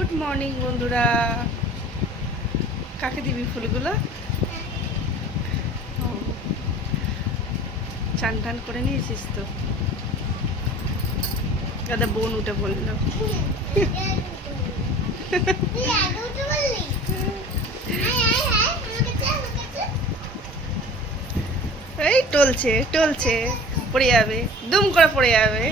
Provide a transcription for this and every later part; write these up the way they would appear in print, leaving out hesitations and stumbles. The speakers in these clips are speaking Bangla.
গুড মর্নিং বন্ধুরা। কাকে দিবি ফুলগুলো? চান টান করে নিয়েছিস তো? দাদা বোন উঠে বললো এই টলছে টলছে, পড়ে যাবে, দুম করে পড়ে যাবে।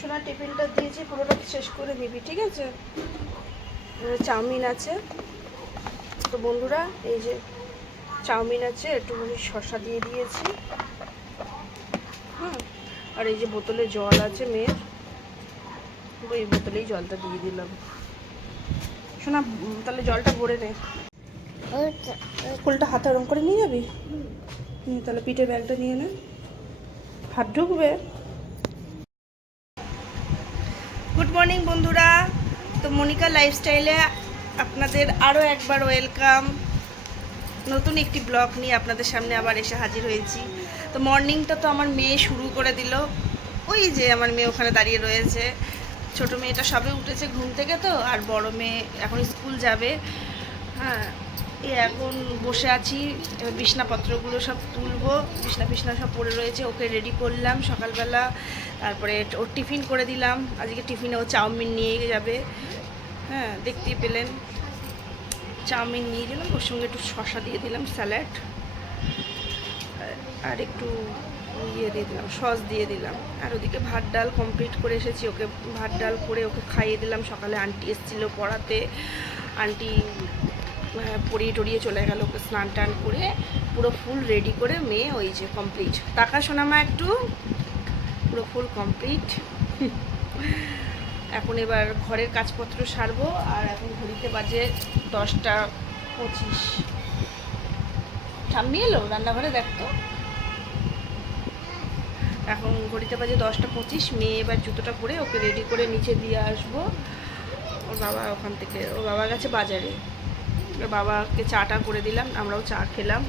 সোনা টিফিনটা দিয়েছি, পুরোটা শেষ করে দিবি, ঠিক আছে? চাউমিন আছে তো বন্ধুরা, এই যে চাউমিন আছে, একটুখানি শসা দিয়ে দিয়েছি। হ্যাঁ, আর এই যে বোতলে জল আছে মেয়ের, এই বোতলেই জলটা দিয়ে দিলাম। শোনা, তাহলে জলটা ভরে নে। ফুলটা হাতে ওরম করে নিয়ে যাবি? তাহলে পিঠের ব্যাগটা নিয়ে নে, হাত ঢুকবে। গুড মর্নিং বন্ধুরা। তো মনিকা লাইফস্টাইলে আপনাদের আরও একবার ওয়েলকাম। নতুন একটি ব্লগ নিয়ে আপনাদের সামনে আবার এসে হাজির হয়েছি। তো মর্নিংটা তো আমার মেয়ে শুরু করে দিল। ওই যে আমার মেয়ে ওখানে দাঁড়িয়ে রয়েছে। ছোট মেয়েটা সবে উঠেছে ঘুম থেকে, তো আর বড় মেয়ে এখন স্কুল যাবে। হ্যাঁ, এখন বসে আছি, বিছনাপত্রগুলো সব তুলবো। বিছনা সব পড়ে রয়েছে, ওকে রেডি করলাম সকালবেলা। তারপরে ওর টিফিন করে দিলাম। আজকে টিফিনে ও চাউমিন নিয়ে যাবে। হ্যাঁ, দেখতেই পেলেন, চাউমিন নিয়ে দিলাম, ওর সঙ্গে একটু শসা দিয়ে দিলাম, স্যালাড, আর একটু ইয়ে দিয়ে দিলাম, সস দিয়ে দিলাম। আর ওদিকে ভাত ডাল কমপ্লিট করে এসেছি, ওকে ভাত ডাল করে ওকে খাইয়ে দিলাম। সকালে আন্টি এসেছিলো পড়াতে, আন্টি পড়িয়ে টড়িয়ে চলে গেল। ওকে স্নান টান করে পুরো ফুল রেডি করে মেয়ে ওই যে কমপ্লিট। টাকা শোনামা একটু, পুরো ফুল কমপ্লিট। এখন এবার ঘরের কাজপত্র সারবো। আর এখন ঘড়িতে বাজে 10টা 25। ঠাম্মি এলো রান্নাঘরে, দেখতো। এখন ঘড়িতে বাজে 10টা 25। মেয়ে এবার জুতোটা পরে ওকে রেডি করে নিচে দিয়ে আসবো। ওর বাবা ওখান থেকে, ওর বাবা গেছে বাজারে। ওর বাবাকে চাটা করে দিলাম, আমরাও চা খেলাম।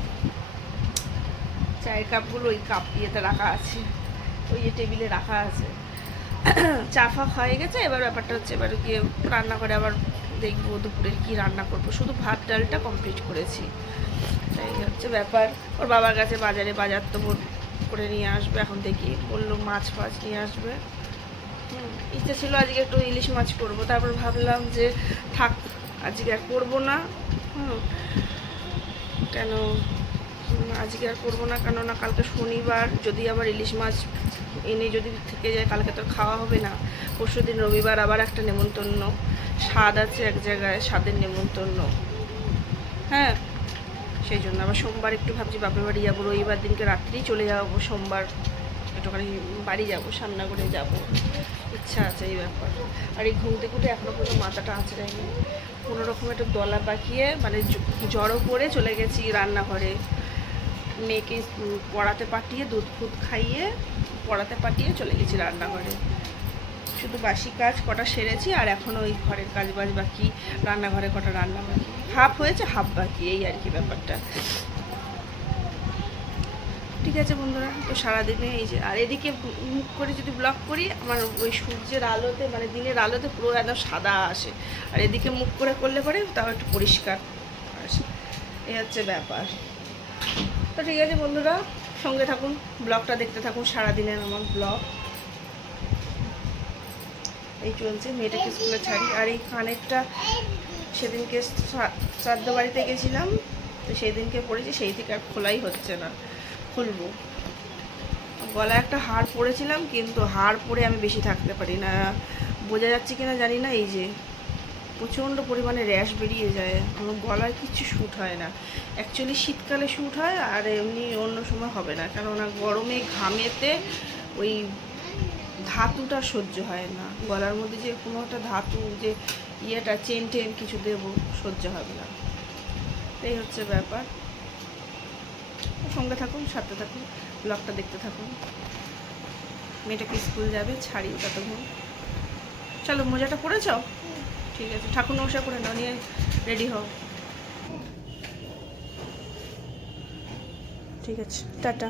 চায়ের কাপগুলো ওই কাপ ইয়েতে রাখা আছে, ওই টেবিলে রাখা আছে। চা ফা হয়ে গেছে। এবার ব্যাপারটা হচ্ছে, এবার গিয়ে রান্না করে আবার দেখবো দুপুরে কি রান্না করবো। শুধু ভাত ডালটা কমপ্লিট করেছি, এই হচ্ছে ব্যাপার। ওর বাবার কাছে বাজারে, বাজার তো করে নিয়ে আসবে। এখন দেখি, বললো মাছ ফাছ নিয়ে আসবে। ইচ্ছে ছিল আজকে একটু ইলিশ মাছ করবো, তারপর ভাবলাম যে থাক, আজকে আর করবো না। কেন আজকে আর করবো না, কেননা কালকে শনিবার, যদি আবার ইলিশ মাছ এনে যদি থেকে যায় কালকে তো খাওয়া হবে না। পরশু দিন রবিবার আবার একটা নেমন্তন্ন, স্বাদ আছে এক জায়গায়, স্বাদের নেমন্তন্ন। হ্যাঁ, সেই জন্য আবার সোমবার একটু ভাবছি বাপের বাড়ি যাবো। রবিবার দিনকে রাত্রেই চলে যাবো, সোমবার একটুখানি বাড়ি যাবো, সামনা করে যাবো, ইচ্ছা আছে এই ব্যাপার। আর এই ঘুম থেকে উঠে এখনও পর্যন্ত মাথাটা আঁচড়ায়নি। কোনো রকম একটা দলা পাকিয়ে, মানে জড়ো করে চলে গেছি রান্নাঘরে। মেয়েকে পড়াতে পাঠিয়ে, দুধ ফুদ খাইয়ে পড়াতে পাঠিয়ে চলে গেছি রান্নাঘরে। শুধু বাসি কাজ কটা সেরেছি, আর এখনও ওই ঘরের কাজ বাজ বাকি, রান্নাঘরে কটা রান্না বাকি, হাফ হয়েছে হাফ বাকি, এই আর কি ব্যাপারটা। ঠিক আছে বন্ধুরা, তো সারাদিনে এই যে, আর এদিকে মুখ করে যদি ব্লগ করি, আমার ওই সূর্যের আলোতে, মানে দিনের আলোতে পুরো একদম সাদা আসে। আর এদিকে মুখ করে করলে পরে তাও একটু পরিষ্কার আসে, এই হচ্ছে ব্যাপার। তো ঠিক আছে বন্ধুরা, সঙ্গে থাকুন, ব্লগটা দেখতে থাকুন, সারাদিনের আমার ব্লগ। এই চলছে, মেয়েটাকে স্কুলে ছাড়ি। আর এই কানেরটা সেদিনকে শ্রাদ্ধ বাড়িতে গেছিলাম, তো সেই দিনকে পড়েছি, সেই থেকে আর খোলাই হচ্ছে না। খুলবো, গলায় একটা হার পরেছিলাম, কিন্তু হার পরে আমি বেশি থাকতে পারি না, বোঝা যাচ্ছে কিনা জানি না। এই যে প্রচণ্ড পরিমাণে র্যাশ বেরিয়ে যায়, আমার গলায় কিছু শ্যুট হয় না। অ্যাকচুয়ালি শীতকালে শ্যুট হয়, আর এমনি অন্য সময় হবে না, কেননা গরমে ঘামেতে ওই ধাতুটা সহ্য হয় না। গলার মধ্যে যে কোনো একটা ধাতু, যে ইয়েটা চেন টেন কিছু দেবো, সহ্য হবে না। এই হচ্ছে ব্যাপার। সঙ্গে থাকুন, সাথে থাকুন, ব্লগটা দেখতে থাকুন। মেয়েটাকে স্কুল যাবে, ছাড়ি ততক্ষণ। চলো, মোজাটা পরেছ? ঠিক আছে, ঠাকুর নমস্কার করে নাও, নিয়ে রেডি হও। ঠিক আছে, টাটা।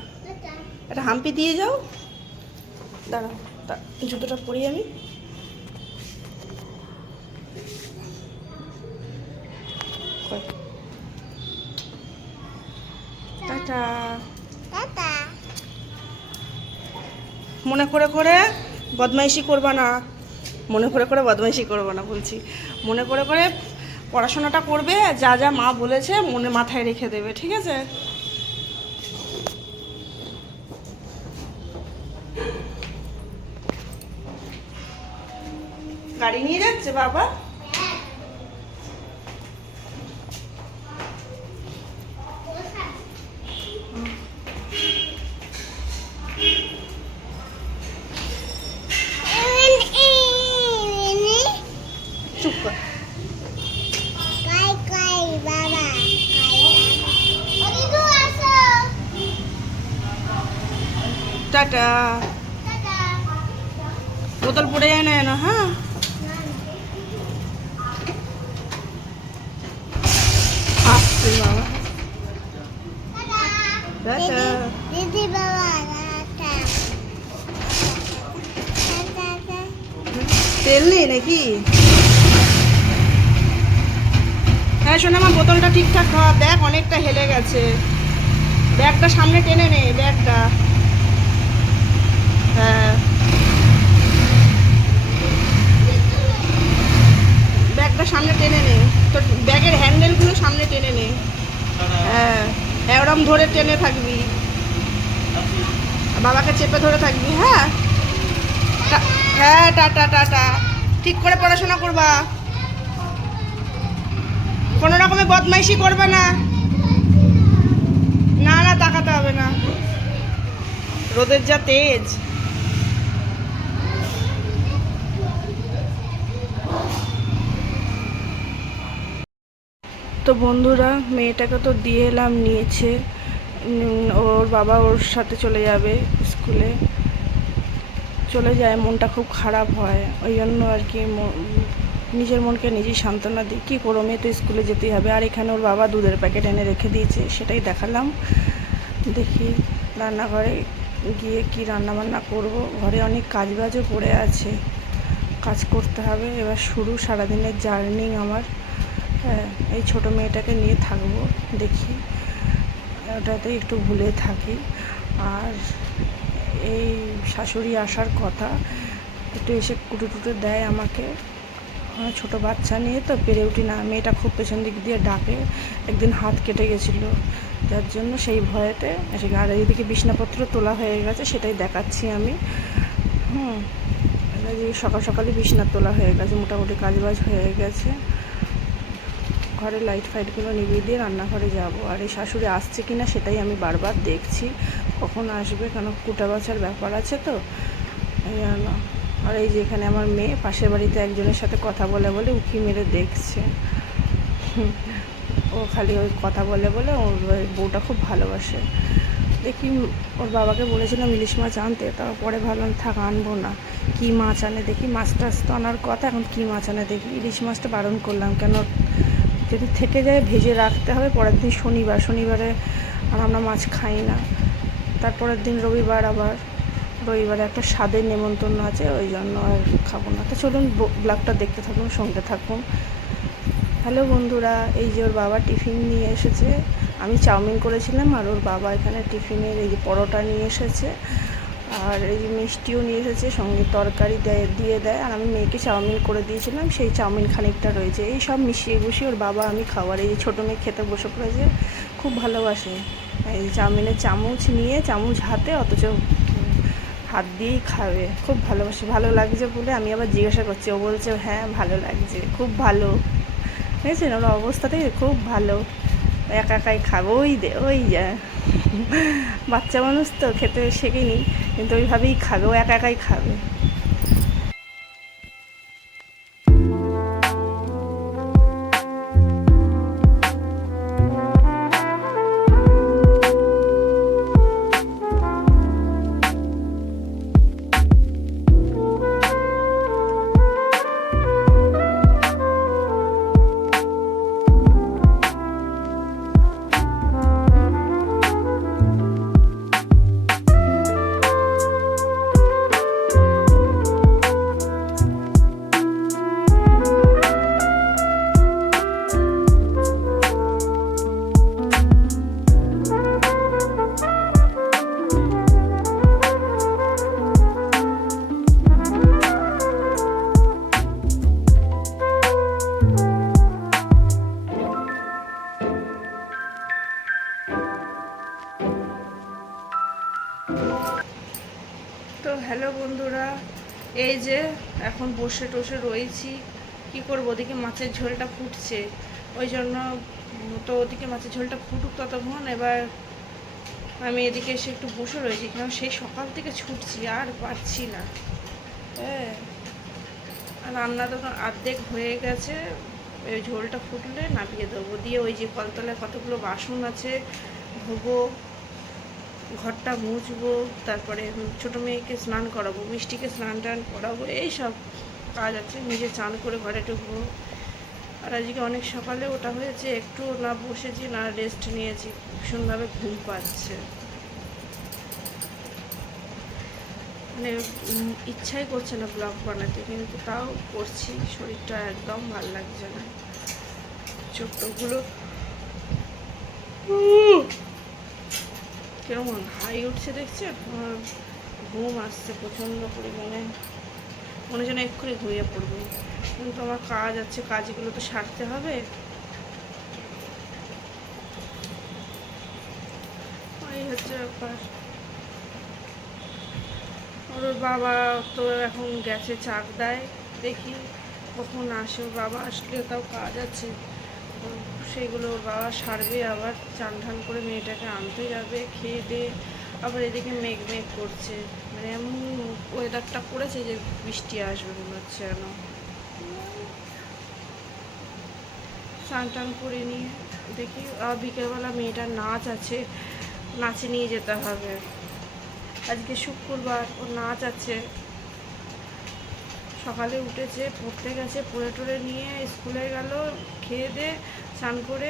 একটা হাম্পি দিয়ে যাও। দাঁড়াও, জুতোটা পরি আমি। টাটা। মনে করে করে বদমাইশি করবা না, মনে করে করে বদমাইশি করবা না বলছি। মনে করে করে পড়াশোনাটা করবে, যা যা মা বলেছে মনে মাথায় রেখে দেবে, ঠিক আছে? গাড়ি নিয়ে যাচ্ছে বাবা? চুপ কর। টাটা। বোতল পড়ে যায় না, হ্যাঁ? আসছে বাবা। টাটা। দিদি বাবা, তেল নেই নাকি? হ্যাঁ শোনা, আমার বোতলটা ঠিকঠাক খাওয়া, দেখ অনেকটা হেলে গেছে। ব্যাগটা সামনে টেনে নে, ব্যাগটা। হ্যাঁ, ব্যাগটা সামনে টেনে নে, তোর ব্যাগের হ্যান্ডেলগুলো সামনে টেনে নে। হ্যাঁ, ওরম ধরে টেনে থাকবি, বাবাকে চেপে ধরে থাকবি। হ্যাঁ, হ্যাঁ, টাটা টাটা। ঠিক করে পড়াশোনা করবা, কোনো রকমে বদমাইশি করবে না। না না, তাকাতে হবে না, রোদের যা তেজ। তো বন্ধুরা, মেয়েটাকে তো দিয়ে এলাম, নিয়েছে। ওর বাবা ওর সাথে চলে যাবে স্কুলে। চলে যায়, মনটা খুব খারাপ হয়, ওই জন্য আর কি নিজের মনকে নিজেই সান্ত্বনা দিই। কী করো, মেয়ে তো স্কুলে যেতেই হবে। আর এখানে ওর বাবা দুধের প্যাকেট এনে রেখে দিয়েছে, সেটাই দেখালাম। দেখি রান্নাঘরে গিয়ে কি রান্নাবান্না করব। ঘরে অনেক কাজবাজও পড়ে আছে, কাজ করতে হবে। এবার শুরু সারাদিনের জার্নি আমার। হ্যাঁ, এই ছোটো মেয়েটাকে নিয়ে থাকবো, দেখি ওটাতে একটু ভুলে থাকি। আর এই শাশুড়ি আসার কথা, একটু এসে কুটুটুটে দেয় আমাকে। ছোটো বাচ্চা নিয়ে তো পেরে উঠি না, মেয়েটা খুব পেছন দিক দিয়ে ডাকে। একদিন হাত কেটে গেছিলো, যার জন্য সেই ভয়েতে এসে। আর এইদিকে বিছনাপত্র তোলা হয়ে গেছে, সেটাই দেখাচ্ছি আমি। সকাল সকালই বিছনা তোলা হয়ে গেছে, মোটামুটি কাজবাজ হয়ে গেছে। ঘরে লাইট ফাইটগুলো নিভিয়ে দিয়ে রান্নাঘরে যাব। আর এই শাশুড়ি আসছে কি না সেটাই আমি বারবার দেখছি, কখন আসবে, কেন কুটা বাছার ব্যাপার আছে তো, এই জন্য। আর এই যে এখানে আমার মেয়ে পাশের বাড়িতে একজনের সাথে কথা বলে বলে উঁকি মেরে দেখছে। ও খালি ওই কথা বলে বলে ওর বউটা খুব ভালোবাসে। দেখি, ওর বাবাকে বলেছিলাম ইলিশ মাছ আনতে, তারপরে ভাবলাম থাক, আনবো না। কী মাছ আনে দেখি, মাছ টাছ তো আনার কথা, এখন কী মাছ আনে দেখি। ইলিশ মাছটা বারণ করলাম, কেন যদি থেকে যায় ভেজে রাখতে হবে। পরের দিন শনিবারে আর আমরা মাছ খাই না। তারপরের দিন রবিবার, আবার রবিবারে একটা স্বাদের নেমন্তন্ন আছে, ওই জন্য আর খাবো না। তো চলুন ব্লগটা দেখতে থাকুন, সঙ্গে থাকুন। হ্যালো বন্ধুরা, এই যে ওর বাবা টিফিন নিয়ে এসেছে। আমি চাউমিন করেছিলাম, আর ওর বাবা এখানে টিফিনের এই যে পরোটা নিয়ে এসেছে, আর এই যে মিষ্টিও নিয়ে এসেছে, সঙ্গে তরকারি দিয়ে দেয়। আর আমি মেয়েকে চাউমিন করে দিয়েছিলাম, সেই চাউমিন খানিকটা রয়েছে। এই সব মিশিয়ে গুছিয়ে ওর বাবা আমি খাওয়ার, এই যে ছোটো মেয়ে খেতে বসে পড়েছে, খুব ভালোবাসে। এই চাউমিনের চামচ নিয়ে, চামচ হাতে, অথচ হাত দিয়েই খাবে, খুব ভালোবাসে। ভালো লাগছে বলে আমি আবার জিজ্ঞাসা করছি, ও বলছে হ্যাঁ ভালো লাগছে, খুব ভালো। বুঝেছেন, ওর অবস্থাটাই খুব ভালো। একা একাই খাবে, ওই যা বাচ্চা মানুষ তো, খেতে শেখেনি, কিন্তু ওইভাবেই খাবে, ও একা একাই খাবে। তো হ্যালো বন্ধুরা, এই যে এখন বসে টসে রয়েছি, কি করবো, ওদিকে মাছের ঝোলটা ফুটছে, ওই জন্য তো ওদিকে মাছের ঝোলটা ফুটুক ততক্ষণ। এবার আমি এদিকে এসে একটু বসে রয়েছি, কারণ সেই সকাল থেকে ছুটছি আর পারছি না। হ্যাঁ, আর রান্না তো অর্ধেক হয়ে গেছে, ওই ঝোলটা ফুটলে নামিয়ে দেবো, দিয়ে ওই যে কলতলায় কতগুলো বাসন আছে ধোবো, ঘরটা মুছবো, তারপরে ছোটো মেয়েকে স্নান করাবো, মিষ্টিকে স্নান টান করাবো, এই সব কাজ আছে। নিজে চান করে ঘরে ঢুকবো। আর আজকে অনেক সকালে ওটা হয়েছে, একটু না বসেছি না রেস্ট নিয়েছি, ভীষণভাবে ঘুম পাচ্ছে, মানে ইচ্ছাই করছে না ব্লগ বানাতে, কিন্তু তাও করছি। শরীরটা একদম ভালো লাগছে না, চোখ টোকগুলো কেমন হাই উঠছে দেখছেন। ঘুম আসছে প্রচণ্ড পরিমাণে, মনে যেন এক্ষুনি ঘুমিয়ে পড়বো, কিন্তু আমার কাজ আছে, কাজগুলো তো সারতে হবে। এই হচ্ছে ব্যাপার। ওর বাবা তো এখন গেছে চাকদায়, দেখি কখন আসে। ওর বাবা আসলে তাও কাজ আছে, সেগুলো ওর বাবা সারবে, আবার চান ঠান করে মেয়েটাকে আনতে যাবে, খেয়ে দিয়ে আবার এদিকে মেঘ মেঘ করছে, মানে এমন ওয়েদারটা করেছে যে বৃষ্টি আসবে মনে হচ্ছে যেন। স্নান টান করে নিয়ে দেখি, বিকেলবেলা মেয়েটার নাচ আছে, নাচে নিয়ে যেতে হবে। আজকে শুক্রবার, ওর নাচ আছে। সকালে উঠেছে, পড়তে গেছে, পড়ে টড়ে নিয়ে স্কুলে গেল, খেয়ে দিয়ে স্নান করে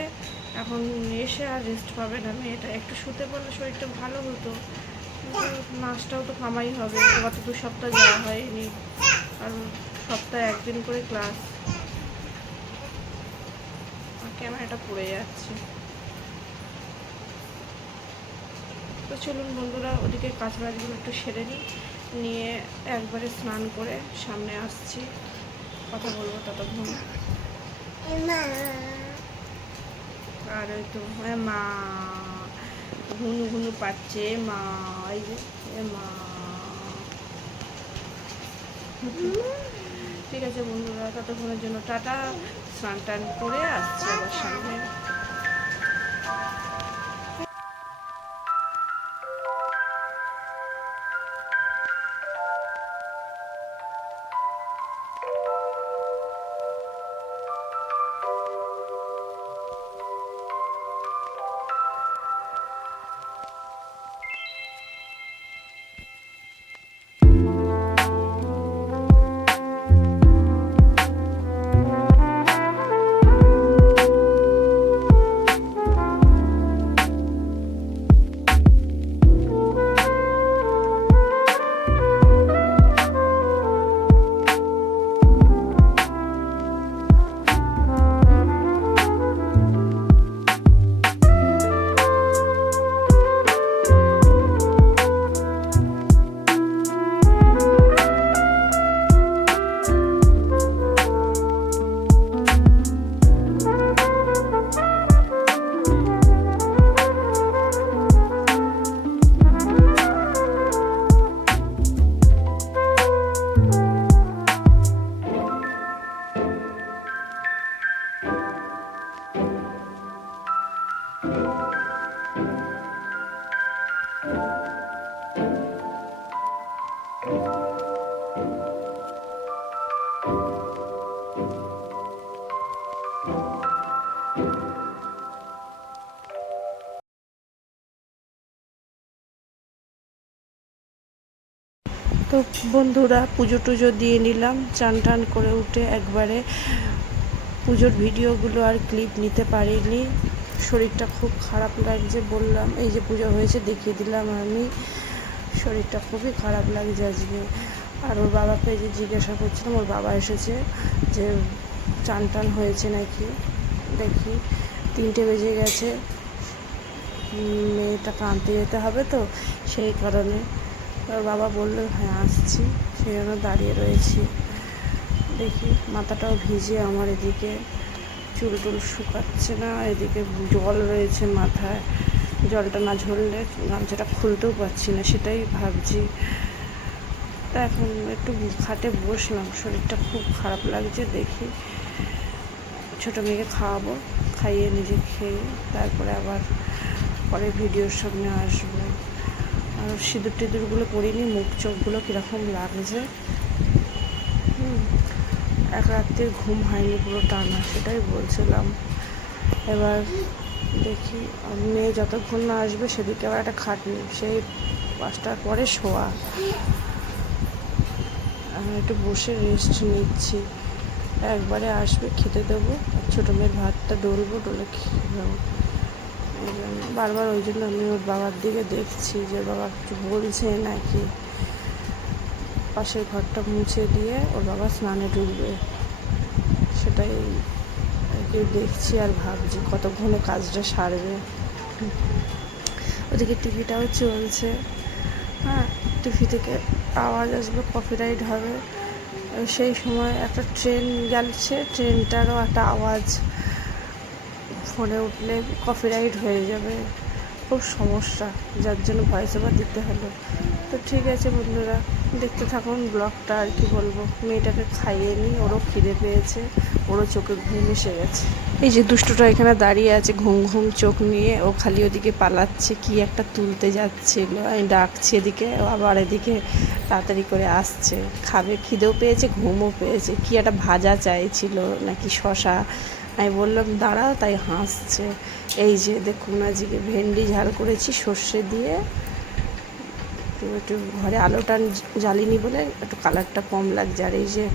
এখন এসে আর রেস্ট পাবে না মেয়েটা। একটু শুতে পড়লে শরীরটা ভালো হতো, কিন্তু নাচটাও তো কামাই হবে। গত 2 সপ্তাহ যাওয়া হয়নি, আর সপ্তাহে একদিন করে ক্লাস। ক্যামেরাটা পড়ে যাচ্ছে। তো চলুন বন্ধুরা, ওদিকে কাজ বাজগুলো একটু সেরে নিই, নিয়ে একবারে স্নান করে সামনে আসছি, কথা বলবো ততক্ষণ। আর ওই তো মা ঘুনু ঘুনু পাচ্ছে, মা এই যে মা। ঠিক আছে বন্ধুরা, ততক্ষণের জন্য টাটা, স্নান টান করে আসছি আবার সামনে। তো বন্ধুরা, পুজো টুজো দিয়ে নিলাম, চান টান করে উঠে একবারে পুজোর ভিডিওগুলো আর ক্লিপ নিতে পারিনি, শরীরটা খুব খারাপ লাগছে। বললাম এই যে পুজো হয়েছে দেখিয়ে দিলাম, আমি শরীরটা খুবই খারাপ লাগছে আজকে। আর ওর বাবাকে যে জিজ্ঞাসা করছিলাম, ওর বাবা এসেছে যে চান টান হয়েছে নাকি, দেখি 3টে বেজে গেছে, মেয়েটাকে আনতে যেতে হবে তো সেই কারণে। ওর বাবা বললো হ্যাঁ আসছি, সেই জন্য দাঁড়িয়ে রয়েছি। দেখি মাথাটাও ভিজে আমার, এদিকে চুল টুল শুকাচ্ছে না, এদিকে জল রয়েছে মাথায়, জলটা না ঝরলে গামছাটা খুলতেও পারছি না, সেটাই ভাবছি। তা এখন একটু খাটে বসলাম, শরীরটা খুব খারাপ লাগছে। দেখি ছোটো মেয়েকে খাওয়াবো, খাইয়ে নিজে খেয়ে তারপরে আবার পরে ভিডিওর সামনে আসবো। আর সিঁদুর টিঁদুরগুলো পরিনি, মুখ চোখগুলো কীরকম লাগছে। এক রাত্রির ঘুম হয়নি, পুরো টানা, সেটাই বলছিলাম। এবার দেখি মেয়ে যতক্ষণ না আসবে সেদিকে আবার একটা খাটনি, সেই 5টার পরে শোয়া। আমি একটু বসে রেস্ট নিচ্ছি, একবারে আসবে খেতে দেবো, ছোটো মেয়ের ভাতটা ডলবো, ডলে খেয়ে দেবো। এই জন্য বারবার ওই জন্য আমি ওর বাবার দিকে দেখছি যে বাবা কিছু বলছে নাকি। পাশের ঘরটা মুছে দিয়ে ওর বাবা স্নানে ঢুকবে, সেটাই কেউ দেখছি আর ভাবছি কতক্ষণে কাজটা সারবে। ওদিকে টিভিটাও চলছে, হ্যাঁ, টিভি থেকে আওয়াজ আসবে, কপিরাইট হবে। সেই সময় একটা ট্রেন যাচ্ছে, ট্রেনটারও একটা আওয়াজ ফোনে উঠলে কপিরাইট হয়ে যাবে, খুব সমস্যা, যার জন্য ভয়েস ওভার দিতে হলো। তো ঠিক আছে বন্ধুরা, দেখতে থাকুন ব্লগটা। আর কি বলবো, মেয়েটাকে খাইয়ে নিই, ওরও খিদে পেয়েছে, ওরও চোখে ঘুম এসে গেছে। এই যে দুষ্টুটা এখানে দাঁড়িয়ে আছে ঘুম ঘুম চোখ নিয়ে, ও খালি ওদিকে পালাচ্ছে, কি একটা তুলতে যাচ্ছিল, আমি ডাকছি এদিকে, ও আবার এদিকে তাড়াতাড়ি করে আসছে, খাবে, খিদেও পেয়েছে, ঘুমও পেয়েছে, কি একটা ভাজা চাইছিল নাকি শশা, আমি বললাম দাঁড়াও, তাই হাসছে। এই যে দেখুন আজকে ভেন্ডি ঝাল করেছি সর্ষে দিয়ে, একটু ঘরে আলোটা জ্বালিনি বলে একটু কালারটা কম লাগছে। আর এই যে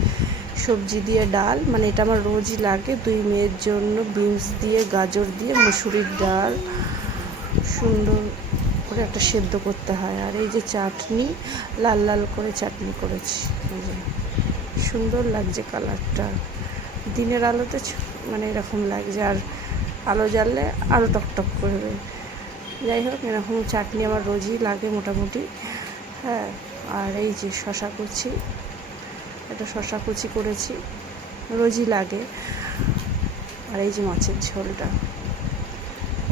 সবজি দিয়ে ডাল, মানে এটা আমার রোজই লাগে, 2 মেয়ের জন্য বিনস দিয়ে গাজর দিয়ে মুসুরির ডাল সুন্দর করে একটা সেদ্ধ করতে হয়। আর এই যে চাটনি, লাল লাল করে চাটনি করেছি, এই যে সুন্দর লাগছে কালারটা, দিনের আলোতে মানে এরকম লাগছে, আর আলো জ্বাললে আরও টকটক করবে। যাই হোক, এরকম চাটনি আমার রোজই লাগে মোটামুটি, হ্যাঁ। আর এই যে শশা কুচি, এটা শশা কুচি করেছি, রোজই লাগে। আর এই যে মাছের ঝোলটা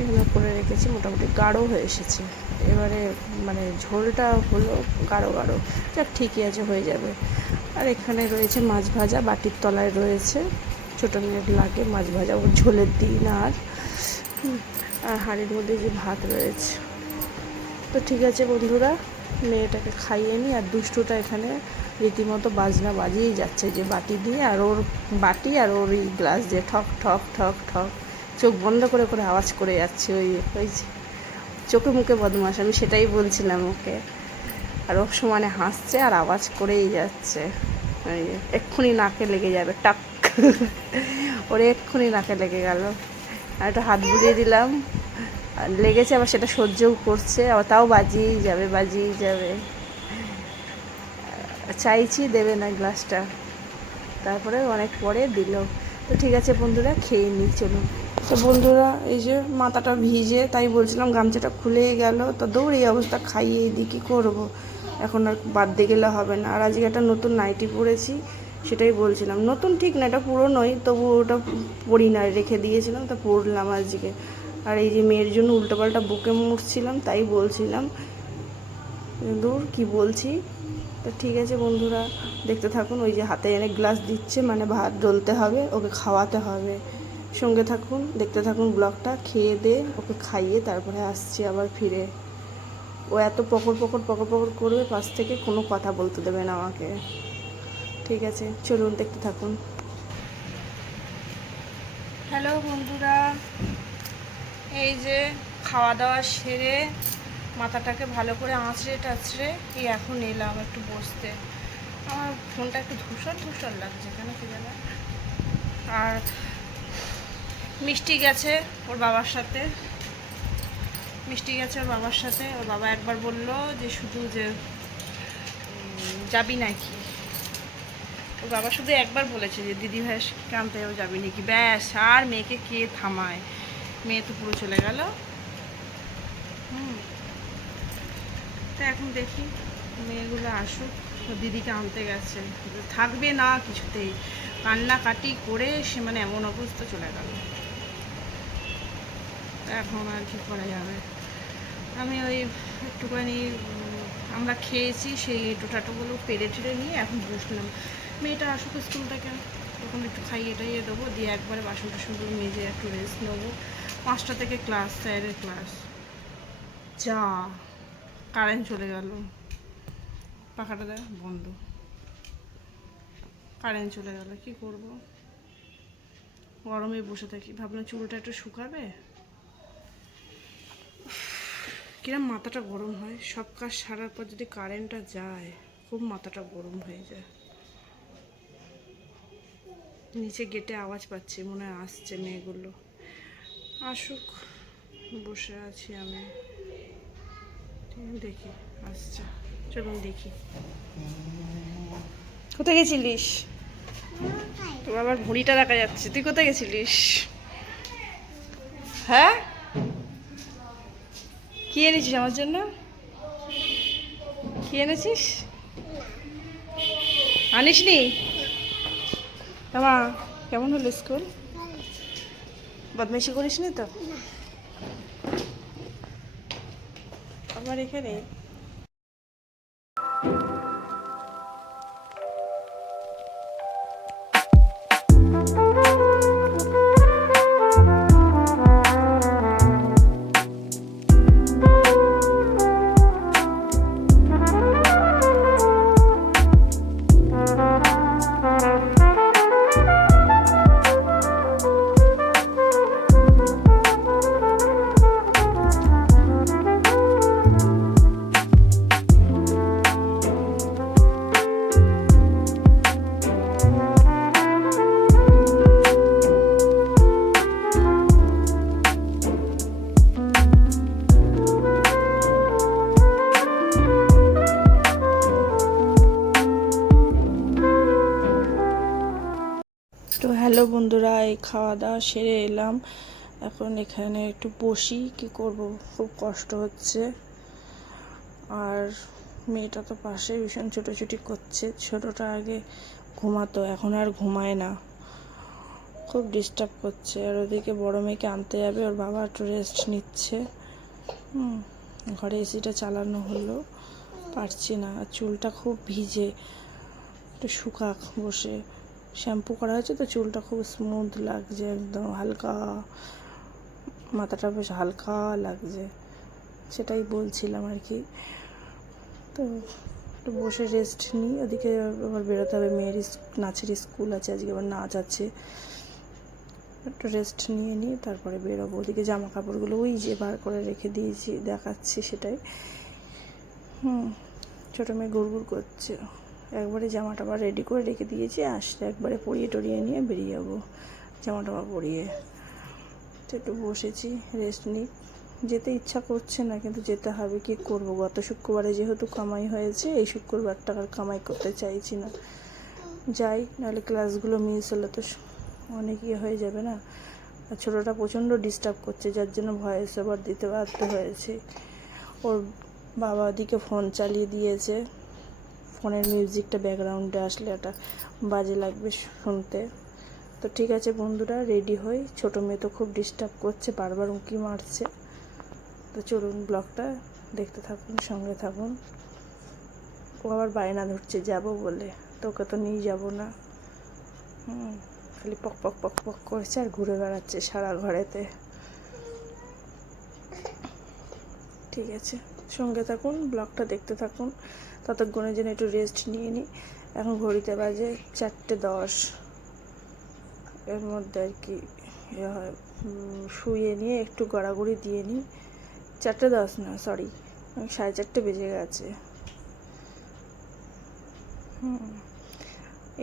এগুলো করে রেখেছি, মোটামুটি গাঢ় হয়ে এসেছে। এবারে মানে ঝোলটা হলো গাঢ় গাঢ়, যাক ঠিকই আছে, হয়ে যাবে। আর এখানে রয়েছে মাছ ভাজা, বাটির তলায় রয়েছে, ছোটো মেয়ের লাগে মাছ ভাজা, ওর ঝোলের দিন। আর হাঁড়ির মধ্যে যে ভাত রয়েছে। তো ঠিক আছে বন্ধুরা, মেয়েটাকে খাইয়ে নিই। আর দুষ্টুটা এখানে রীতিমতো বাজনা বাজিয়েই যাচ্ছে, যে বাটি দিয়ে, আর ওর বাটি আর ওর এই গ্লাস দিয়ে ঠক ঠক ঠক ঠক চোখ বন্ধ করে করে আওয়াজ করে যাচ্ছে। ওই চোখে মুখে বদমাশ, আমি সেটাই বলছিলাম ওকে। আর ও সমানে হাসছে আর আওয়াজ করেই যাচ্ছে, ওই এক্ষুনি নাকে লেগে যাবে টাক, ওরে এক্ষুনি নাকে লেগে গেল। আর একটু হাত বুলিয়ে দিলাম, লেগেছে, আবার সেটা সহ্যও করছে, আবার তাও বাজিয়েই যাবে। চাইছি দেবে না গ্লাসটা, তারপরে অনেক পরে দিল। তো ঠিক আছে বন্ধুরা, খেয়ে নিই, চলুন। তো বন্ধুরা, এই যে মাথাটা ভিজে, তাই বলছিলাম গামছাটা খুলেই গেল, তো দৌড় এই অবস্থা, খাইয়ে দিই, কী করবো, এখন আর বাদ দিয়ে গেলে হবে না। আর আজকে একটা নতুন নাইটি পরেছি, সেটাই বলছিলাম, নতুন ঠিক না, এটা পুরোনোই, তবু ওটা পরি না, রেখে দিয়েছিলাম, তো পরলাম আজকে। আর এই যে মেয়ের জন্য উল্টোপাল্টা বুকে মুড়ছিলাম, তাই বলছিলাম, দূর কী বলছি। তো ঠিক আছে বন্ধুরা, দেখতে থাকুন। ওই যে হাতে এনে গ্লাস দিচ্ছে, মানে ভাত ডলতে হবে, ওকে খাওয়াতে হবে, সঙ্গে থাকুন, দেখতে থাকুন ব্লগটা। খেয়ে দে ওকে খাইয়ে তারপরে আসছি আবার ফিরে। ও এত পকর পকর করবে পাশ থেকে, কোনো কথা বলতে দেবে না আমাকে। ঠিক আছে চলুন, দেখতে থাকুন। হ্যালো বন্ধুরা, এই যে খাওয়া দাওয়া সেরে মাথাটাকে ভালো করে আঁচড়ে টাচড়ে এই এখন এলাম একটু বসতে। আমার ফোনটা একটু ধূসর লাগছে কেন কি জানো। আর মিষ্টি গেছে ওর বাবার সাথে, ওর বাবা একবার বললো যে শুধু যে যাবি নাকি, ওর বাবা শুধু একবার বলেছে যে দিদি ভাইকে আনতেও যাবি নাকি, ব্যাস, আর মেয়েকে কে থামায়, মেয়ে তো পুরো চলে গেল। তো এখন দেখি মেয়েগুলো আসুক, দিদিকে আনতে গেছে, থাকবে না কিছুতেই, কান্নাকাটি করে সে মানে এমন অবস্থা চলে গেল। এখন আর কি করা যাবে, আমি ওই একটুখানি আমরা খেয়েছি, সেই টোটাটোগুলো পেরে ঠেড়ে নিয়ে এখন বসলাম। মেয়েটা আসুক স্কুল থেকে, তখন একটু খাইয়ে টাইয়ে দেবো, দিয়ে একবারে বাসন টাসনগুলো মেজে একটু রেস্ট নেবো। 5টা থেকে ক্লাস, স্যারের ক্লাস। যা কারেন্ট চলে গেল, পাখাটা দেয় বন্ধ, কারেন্ট চলে গেল, কি করব? গরমে বসে থাকি, ভাবলাম চুলটা একটু শুকাবে। কিরম মাথাটা গরম হয়, সব কাজ সারার পর যদি কারেন্টটা যায় খুব মাথাটা গরম হয়ে যায়। নিচে গেটে আওয়াজ পাচ্ছি, মনে হয় আসছে মেয়েগুলো, আসুক। বসে আছি আমি, দেখি আসছে, চলুন দেখি। কোথায় গেছিলিস? তোর আবার ভুঁড়িটা দেখা যাচ্ছে, তুই কোথায় গেছিলিস? হ্যাঁ, কি এনেছিস আমার জন্য? কি এনেছিস? আনিসনি? কেমন হলো স্কুল? বদমাইশি করিস নি তো? আবার এখানে তো হ্যালো বন্ধুরা, এই খাওয়া দাওয়া সেরে এলাম, এখন এখানে একটু বসি, কি করব, খুব কষ্ট হচ্ছে। আর মেয়েটা তো পাশে ভীষণ ছোটাছুটি করছে, ছোটটা আগে ঘুমাতো, এখন আর ঘুমায় না, খুব ডিস্টার্ব করছে। আর ওদিকে বড় মেয়েকে আনতে যাবে, ওর বাবা একটু রেস্ট নিচ্ছে। ঘরে এসিটা চালানো হলো, পারছি না, আর চুলটা খুব ভিজে, একটু শুকাক বসে। শ্যাম্পু করা হয়েছে তো চুলটা খুব স্মুথ লাগছে, একদম হালকা, মাথাটা বেশ হালকা লাগছে, সেটাই বলছিলাম আর কি। তো একটু বসে রেস্ট নিই, ওদিকে আবার বেরোতে হবে, মেয়ের নাচের স্কুল আছে আজকে, আবার নাচ আছে, একটু রেস্ট নিয়ে নিই, তারপরে বেরোবো। ওদিকে জামা কাপড়গুলো ওই যে বার করে রেখে দিয়েছি, দেখাচ্ছি সেটাই। ছোটো মেয়ে গুড়গুড় করছে, একবারে জামা টামা রেডি করে রেখে দিয়েছি, আসলে একবারে পরিয়ে টরিয়ে নিয়ে বেরিয়ে যাবো, জামা টামা পরিয়ে। তো একটু বসেছি, রেস্ট নিই, যেতে ইচ্ছা করছে না, কিন্তু যেতে হবে, কি করব। গত শুক্রবারে যেহেতু কামাই হয়েছে, এই শুক্রবারটা আর কামাই করতে চাইছি না, যাই, নাহলে ক্লাসগুলো মিস হলে তো অনেক হয়ে যাবে না। আর ছোটোটা প্রচণ্ড ডিস্টার্ব করছে, যার জন্য ভয়েস ওভার দিতে বাধ্য হয়েছে। ওর বাবা ওদিকে ফোন চালিয়ে দিয়েছে, ফোনের মিউজিকটা ব্যাকগ্রাউন্ডে আসলে একটা বাজে লাগবে শুনতে। তো ঠিক আছে বন্ধুরা, রেডি হই, ছোটো মেয়ে তো খুব ডিস্টার্ব করছে, বারবার উঁকি মারছে। তো চলুন ব্লগটা দেখতে থাকুন, সঙ্গে থাকুন। ও আবার বায়না ধরছে যাব বলে, তোকে তো নিয়ে যাব না, খালি পক পক পক পক করছে আর ঘুরে বেড়াচ্ছে সারা ঘরেতে। ঠিক আছে, সঙ্গে থাকুন, ব্লগটা দেখতে থাকুন, ততক্ষণের জন্য একটু রেস্ট নিয়ে নিই। এখন ঘড়িতে বাজে 4:10, এর মধ্যে আর কি হয়, শুয়ে নিয়ে একটু গড়াগড়ি দিয়ে নিই। 4:10 না, সরি, 4:30 বেজে গেছে।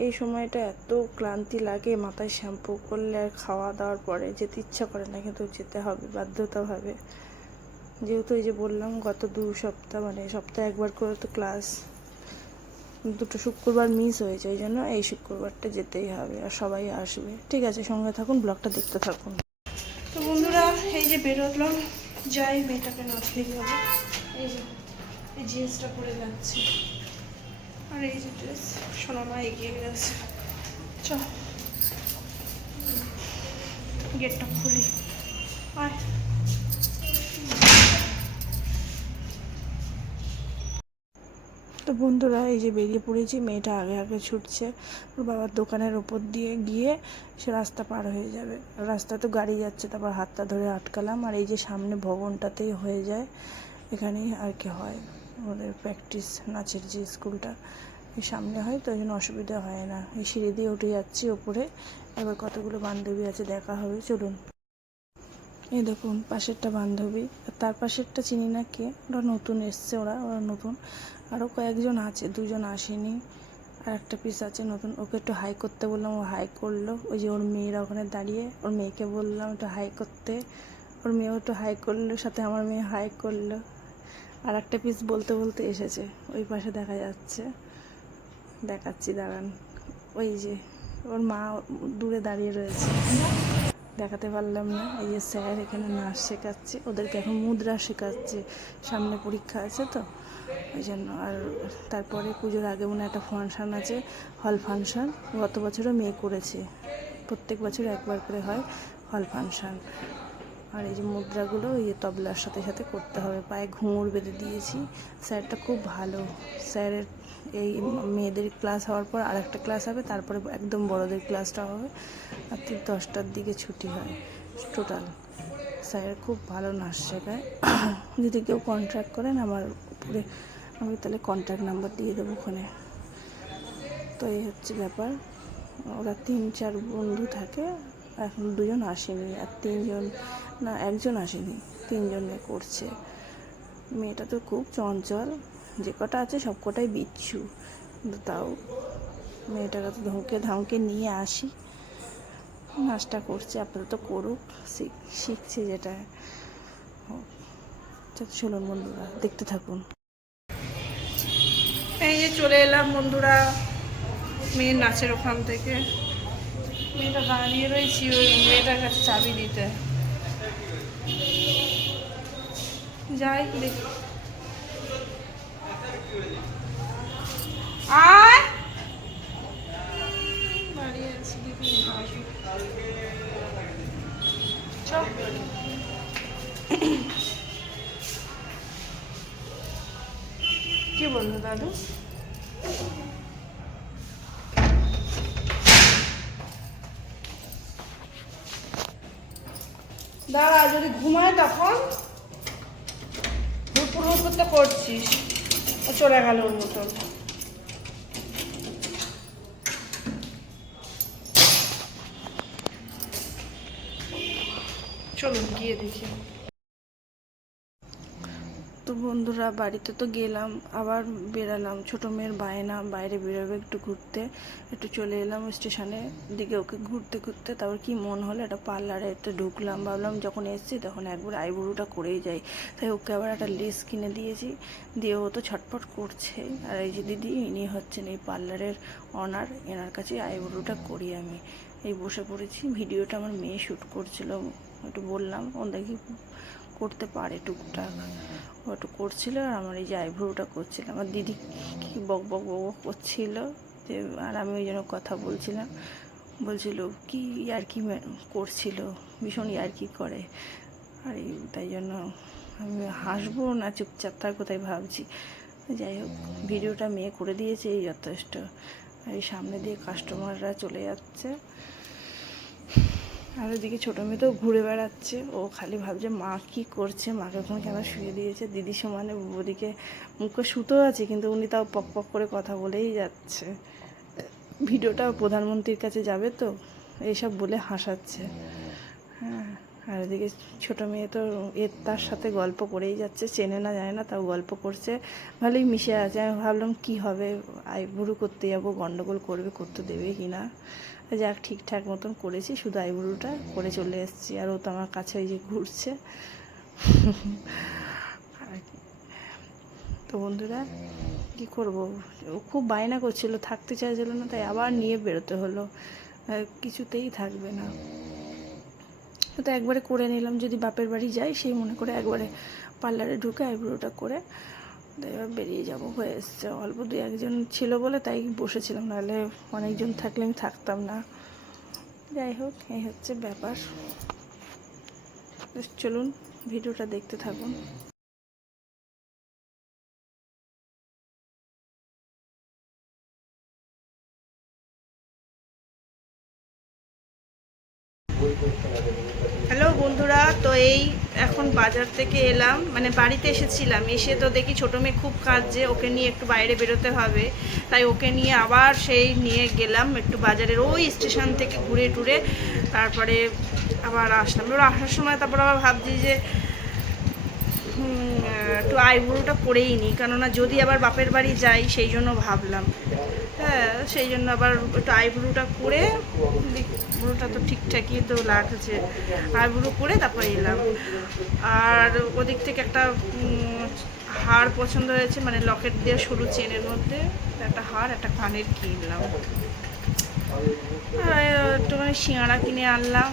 এই সময়টা এত ক্লান্তি লাগে, মাথায় শ্যাম্পু করলে আর খাওয়া দাওয়ার পরে যেতে ইচ্ছা করে না, কিন্তু যেতে হবে বাধ্যতাভাবে। যেহেতু এই যে বললাম, গত 2 সপ্তাহ, মানে সপ্তাহে একবার করে তো ক্লাস, 2টো শুক্রবার মিস হয়েছে, ওই জন্য এই শুক্রবারটা যেতেই হবে, আর সবাই আসবে। ঠিক আছে, সঙ্গে থাকুন, ব্লগটা দেখতে থাকুন। তো বন্ধুরা, এই যে বেরোলাম, যাই, মেয়েটাকে নাচতে যাবো। এই যে এই জিন্সটা পরে যাচ্ছি, আর এই যে ড্রেস, সোনামা এগিয়ে গেছে। চ, গেটটা খুলি, আয়। তো বন্ধুরা এই যে বেরিয়ে পড়েছি, মেয়েটা আগে আগে ছুটছে, ওর বাবার দোকানের ওপর দিয়ে গিয়ে সে রাস্তা পার হয়ে যাবে। রাস্তা তো গাড়ি যাচ্ছে, তারপর হাতটা ধরে আটকালাম। আর এই যে সামনে ভবনটাতেই হয়ে যায়, এখানেই আর কি হয় ওদের প্র্যাকটিস, নাচের যে স্কুলটা এই সামনে হয়, তো ওই জন্য অসুবিধা হয় না। এই সিঁড়ি দিয়ে উঠে যাচ্ছি ওপরে, এবার কতগুলো বান্ধবী আছে দেখা হবে, চলুন। এই দেখুন পাশেরটা বান্ধবী, আর তার পাশেরটা চিনি না কে, ওরা নতুন এসছে, ওরা নতুন। আরও কয়েকজন আছে, দুজন আসেনি, আর একটা পিস আছে নতুন। ওকে একটু হাই করতে বললাম, ও হাই করলো। ওই যে ওর মেয়েরা ওখানে দাঁড়িয়ে, ওর মেয়েকে বললাম একটু হাই করতে, ওর মেয়েও একটু হাই করলো, সাথে আমার মেয়ে হাই করলো। আর একটা পিস বলতে বলতে এসেছে, ওই পাশে দেখা যাচ্ছে, দেখাচ্ছি দাঁড়ান। ওই যে ওর মা দূরে দাঁড়িয়ে রয়েছে, দেখাতে পারলাম না। এই যে স্যার এখানে নাচ শেখাচ্ছে, ওদেরকে এখন মুদ্রা শেখাচ্ছে, সামনে পরীক্ষা আছে তো ওই জন্য। আর তারপরে পুজোর আগে মনে একটা ফাংশান আছে, হল ফাংশান। গত বছরও মেয়ে করেছে, প্রত্যেক বছর একবার করে হয় হল ফাংশান। আর এই যে মুদ্রাগুলো এই যে তবলার সাথে সাথে করতে হবে, পায়ে ঘুঙুর বেঁধে দিয়েছি। স্যারটা খুব ভালো, স্যারের এই মেয়েদের ক্লাস হওয়ার পর আর একটা ক্লাস হবে, তারপরে একদম বড়দের ক্লাসটা হবে, আর ঠিক 10টার দিকে ছুটি হয় টোটাল। স্যার খুব ভালো নাচ শেখায়। যদি কেউ কন্ট্রাক্ট করেন আমার উপরে, আমি তাহলে কন্ট্যাক্ট নাম্বার দিয়ে দেবো ওখানে। তো এই হচ্ছে ব্যাপার। ওরা 3-4 বন্ধু থাকে, এখন 2জন আসেনি, আর 3জন না 1জন আসেনি, 3জনে করছে। মেয়েটা তো খুব চঞ্চল, যে কটা আছে সব কটাই বিচ্ছু, কিন্তু তাও মেয়েটাকে তো ধমকে নিয়ে আসি, নাচটা করছে। আপাতত করুক, শিখছে যেটা। চলুন বন্ধুরা দেখতে থাকুন। এই যে চলে এলাম বন্ধুরা মেয়ের নাচের ওখান থেকে। মেয়েটা দাঁড়িয়ে রয়েছি, ওই মেয়েটার কাছে চাবি দিতে যাই, দেখি আয় দাঁড়িয়ে আছি, দেখি কি বললো দাদু? দাঁড়া, যদি ঘুমায় তখন দুপুর করতে করছিস, ও চলে গেল ওর মতন। চলুন গিয়ে দেখি। তো বন্ধুরা বাড়িতে তো গেলাম, আবার বেরালাম, ছোটো মেয়ের বায়না বাইরে বেরোবে একটু ঘুরতে, একটু চলে এলাম স্টেশনে দিকে। ওকে ঘুরতে ঘুরতে তারপর কি মন হলো একটা পার্লারে একটু ঢুকলাম, ভাবলাম যখন এসছি তখন একবার আইব্রোটা করেই যাই, তাই ওকে আবার একটা লেস কিনে দিয়েছি, দিয়ে ও তো ছটফট করছে। আর এই যে দিদি, ইনি হচ্ছেন এই পার্লারের অনার, এনার কাছে আইব্রোটা করি আমি। এই বসে পড়েছি, ভিডিওটা আমার মেয়ে শ্যুট করছিল, একটু বললাম ও দেখি করতে পারে টুকটাক, ও একটু করছিল, আর আমার এই যে আইব্রোটা করছিল। আমার দিদি কি বক বক বক করছিল যে, আর আমি ওই জন্য কথা বলছিলাম, বলছিল কি ইয়ার্কি করছিল, ভীষণ ইয়ার্কি করে। আর তাই জন্য আমি হাসবো না চুপচাপ তার কোথায় ভাবছি। যাই হোক, ভিডিওটা মেয়ে করে দিয়েছে, এই যথেষ্ট। আর এই সামনে দিয়ে কাস্টমাররা চলে যাচ্ছে, আর ওদিকে ছোটো মেয়ে তো ঘুরে বেড়াচ্ছে, ও খালি ভাবছে মা কী করছে, মাকে ওখানে কেন শুয়ে দিয়েছে। দিদি সমানে ওদিকে মুখে সুতো আছে, কিন্তু উনি তাও পক পক করে কথা বলেই যাচ্ছে। ভিডিওটা প্রধানমন্ত্রীর কাছে যাবে তো, এইসব বলে হাসাচ্ছে। হ্যাঁ, আর ওদিকে ছোটো মেয়ে তো তার সাথে গল্প করেই যাচ্ছে, চেনে না জানে না, তাও গল্প করছে, ভালোই মিশে আছে। আমি ভাবলাম কি হবে, আইবুড়ো করতে যাবো, গন্ডগোল করবে, করতে দেবে কি না। যাক, ঠিকঠাক মতন করেছি, শুধু আইবুড়োটা করে চলে এসেছি। আর ও তো আমার কাছে ওই যে ঘুরছে। তো বন্ধুরা কী করবো, ও খুব বায়না করছিল, থাকতে চাইছিল না, তাই আবার নিয়ে বেরোতে হলো, কিছুতেই থাকবে না। তো একবারে করে নিলাম, যদি বাপের বাড়ি যাই সেই মনে করে একবারে পার্লারে ঢুকে আইব্রোটা করে এবার বেরিয়ে যাব, হয়ে এসছে। অল্প 2-1জন ছিল বলে তাই বসেছিলাম, নাহলে অনেকজন থাকলে আমি থাকতাম না। যাই হোক, এই হচ্ছে ব্যাপার। চলুন ভিডিওটা দেখতে থাকুন। হ্যালো বন্ধুরা, তো এই এখন বাজার থেকে এলাম, মানে বাড়িতে এসেছিলাম, এসে তো দেখি ছোটো মেয়ে খুব কাঁদছে, ওকে নিয়ে একটু বাইরে বেরোতে হবে, তাই ওকে নিয়ে আবার সেই নিয়ে গেলাম একটু বাজারের ওই স্টেশন থেকে ঘুরে টুরে, তারপরে আবার আসলাম। এবার আসার সময় তারপর আবার ভাবছি যে একটু আইব্রোটা করেই নিই, কেননা যদি আবার বাপের বাড়ি যাই সেই জন্য ভাবলাম। হ্যাঁ, সেই জন্য আবার একটু আইব্রোটা করে, আইব্রোটা তো ঠিকঠাকই তো লাগছে, আইব্রো করে তারপর এলাম। আর ওদিক থেকে একটা হার পছন্দ হয়েছে, মানে লকেট দিয়ে সরু চেনের মধ্যে একটা হার, একটা কানের কিনলাম। একটুখানি সিঙাড়া কিনে আনলাম,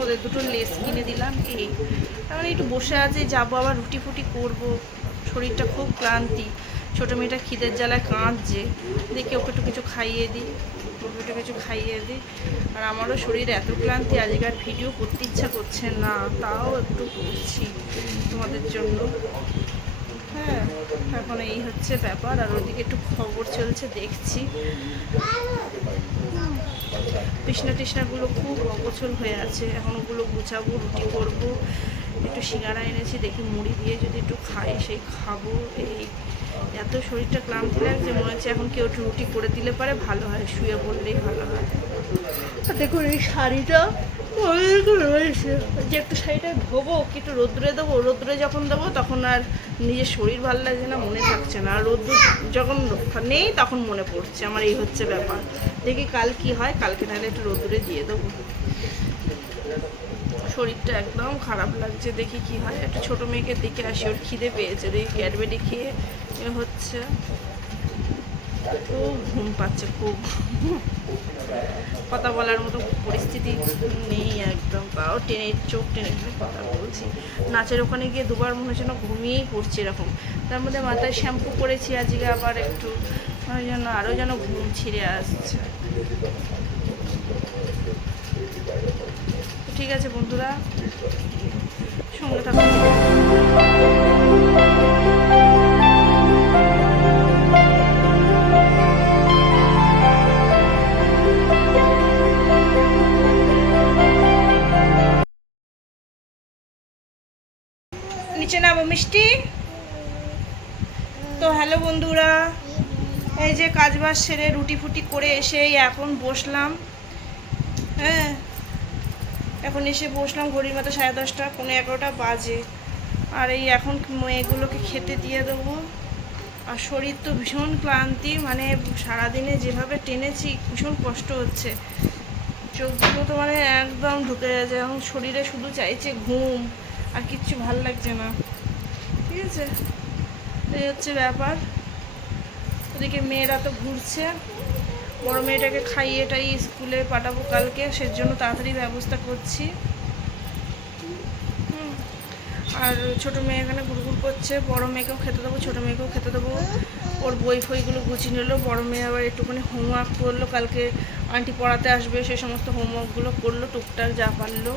ওদের দুটো লেস কিনে দিলাম। এই তারপরে একটু বসে আছে, যাবো আবার রুটি ফুটি করবো, শরীরটা খুব ক্লান্তি। ছোটো মেয়েটা খিদের জ্বালায় কাঁদছে, দেখি ওকে একটু কিছু খাইয়ে দিই, ওকে একটু কিছু খাইয়ে দিই। আর আমারও শরীর এত ক্লান্তি, আজকে আর ভিডিও করতে ইচ্ছা করছে না, তাও একটু করছি তোমাদের জন্য। হ্যাঁ, এখন এই হচ্ছে ব্যাপার। আর ওইদিকে একটু খবর চলছে, দেখছি। বিছনা টিছনাগুলো খুব অগোছল হয়ে আছে, এখন ওগুলো গুছাবো, রুটি করবো। একটু সিঙ্গারা এনেছি, দেখি মুড়ি দিয়ে যদি একটু খাই, সেই খাবো। এই এত শরীরটা ক্লান্তি লাগছে, মনে হচ্ছে এখন কেউ একটু রুটি করে দিলে পারে ভালো হয়, শুয়ে পড়লেই ভালো হয়। দেখুন এই শাড়িটা রয়েছে, যে একটু শাড়িটা ধোবো, কি একটু রোদ্রে দেবো, রোদ্রে যখন দেবো তখন আর নিজের শরীর ভালো লাগছে না, মনে থাকছে না। আর রোদ্র যখন নেই তখন মনে পড়ছে, আমার এই হচ্ছে ব্যাপার। দেখি কাল কি হয়, কালকে তাহলে একটু রোদ্রে দিয়ে দেবো। শরীরটা একদম খারাপ লাগছে, দেখি কি হয়। একটু ছোটো মেয়েকে দিকে আসি, ওর খিদে পেয়েছে, দেখি ক্যাডবেরি খেয়ে হচ্ছে, খুব ঘুম পাচ্ছে, খুব কথা বলার মতো পরিস্থিতি নেই একদম, তাও চোখ টেনে টেনে কথা বলছি। নাচের ওখানে গিয়ে দুবার মনে হচ্ছে না ঘুমিয়েই পড়ছি এরকম। তার মধ্যে মাথায় শ্যাম্পু করেছি আজকে আবার একটু, ওই জন্য আরও যেন ঘুম ছিঁড়ে আসছে। ঠিক আছে বন্ধুরা, সঙ্গে থাকুন। নিচে নামো মিষ্টি। তো হ্যালো বন্ধুরা, এই যে কাজবাজ সেরে রুটি ফুটি করে এসেই এখন বসলাম। হ্যাঁ, এখন এসে বসলাম, ঘড়ির মতো 10:30, 11:15 বাজে। আর এই এখন মেয়েগুলোকে খেতে দিয়ে দেবো। আর শরীর তো ভীষণ ক্লান্তি, মানে সারাদিনে যেভাবে টেনেছি ভীষণ কষ্ট হচ্ছে, চোখগুলো তো মানে একদম ঢুকে যাচ্ছে, এখন শরীরে শুধু চাইছে ঘুম, আর কিচ্ছু ভাল লাগছে না। ঠিক আছে, এই হচ্ছে ব্যাপার। ওদিকে মেয়েরা তো ঘুরছে, বড় মেয়েটাকে খাইয়ে টাই স্কুলে পাঠাবো কালকে, সেজন্য তাড়াতাড়ি ব্যবস্থা করছি। আর ছোটো মেয়ে এখানে ঘুরঘুর করছে, বড় মেয়েকেও খেতে দেবো, ছোটো মেয়েকেও খেতে দেবো। ওর বই ফইগুলো গুছিয়ে নিল, বড় মেয়ে আবার একটুখানি হোমওয়ার্ক করলো, কালকে আন্টি পড়াতে আসবে, সেই সমস্ত হোমওয়ার্কগুলো করলো টুকটাক যা পারলো।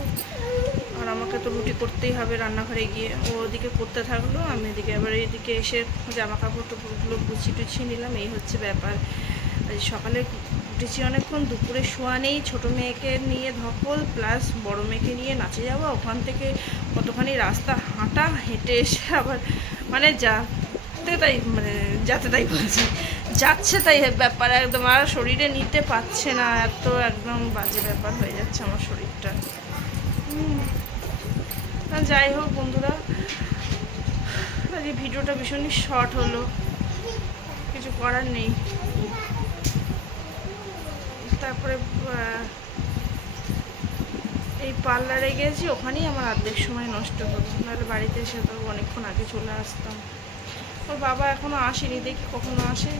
আর আমাকে তো রুটি করতেই হবে রান্নাঘরে গিয়ে, ও ওদিকে করতে থাকলো, আমি এদিকে আবার এইদিকে এসে জামা কাপড় টুকুরগুলো গুছিয়ে টুছিয়ে নিলাম। এই হচ্ছে ব্যাপার। সকালে উঠেছি অনেকক্ষণ, দুপুরে শোয়া নেই, ছোটো মেয়েকে নিয়ে ধকল, প্লাস বড় মেয়েকে নিয়ে নাচে যাওয়া, ওখান থেকে কতখানি রাস্তা হাঁটা, হেঁটে এসে আবার মানে যাতে তাই বলছি, যাচ্ছে তাই ব্যাপার একদম। আর শরীরে নিতে পারছে না, এত একদম বাজে ব্যাপার হয়ে যাচ্ছে আমার শরীরটা। যাই হোক বন্ধুরা, আজকে ভিডিওটা ভীষণই শর্ট হলো, কিছু করার নেই। তারপরে এই পার্লারে গেছি, ওখানেই আমার অর্ধেক সময় নষ্ট হলো, নাহলে বাড়িতে এসে তো অনেকক্ষণ আগে চলে আসতাম। ওর বাবা এখনও আসেনি, দেখি কখনো আসে।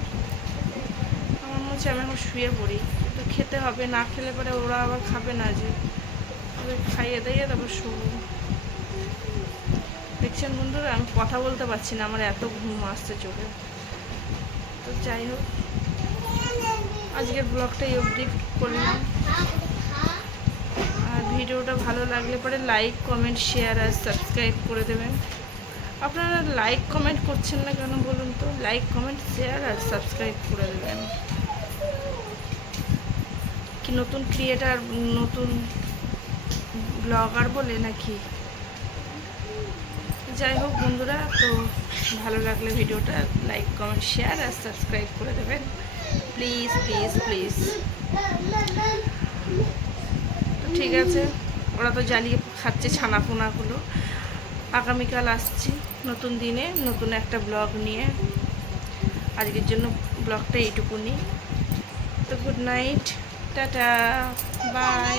আমার মনে হচ্ছে আমি এখন শুয়ে পড়ি, তো খেতে হবে, না খেলে পরে ওরা আবার খাবে না, যে ওদের খাইয়ে দিয়ে তারপর শুবো। দেখছেন বন্ধুরা, আমি কথা বলতে পারছি না, আমার এত ঘুম আসছে চোখে। তো যাই হোক, আজকের ব্লগটা এই অবধি করলাম। আর ভিডিওটা ভালো লাগলে পরে লাইক, কমেন্ট, শেয়ার আর সাবস্ক্রাইব করে দেবেন। আপনারা লাইক কমেন্ট করছেন না কেন বলুন তো? লাইক কমেন্ট শেয়ার আর সাবস্ক্রাইব করে দেবেন। কি নতুন ক্রিয়েটার, নতুন ব্লগার বলে নাকি। যাই হোক বন্ধুরা, তো ভালো লাগলে ভিডিওটা লাইক কমেন্ট শেয়ার আর সাবস্ক্রাইব করে দেবেন প্লিজ প্লিজ প্লিজ। তো ঠিক আছে, ওরা তো জ্বালিয়ে খাচ্ছে ছানাপোনাগুলো। আগামীকাল আসছি নতুন দিনে নতুন একটা ব্লগ নিয়ে। আজকের জন্য ব্লগটা এইটুকুনি। তো গুড নাইট, টাটা, বাই।